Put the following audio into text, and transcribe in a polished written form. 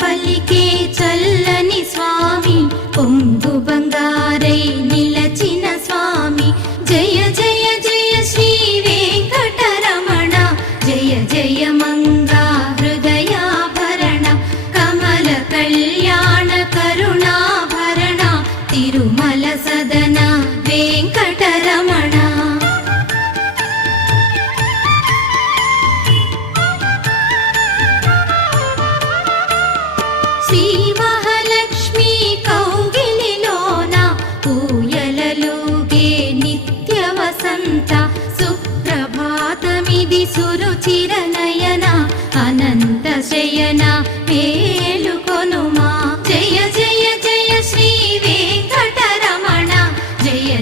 పలికే చల్లని స్వామి పొంగు బంగారై నిలచిన స్వామి జయ జయ జయ శ్రీ వెంకటరమణ జయ జయ మంగా హృదయాభరణ కమల కళ్యాణ కరుణాభరణ తిరుమల సదన వెంకటరమణ శ్రీ మహాలక్ష్మి కౌగిలిలోన ఊయలలుగే నిత్య వసంత సుప్రభాతమిది సుర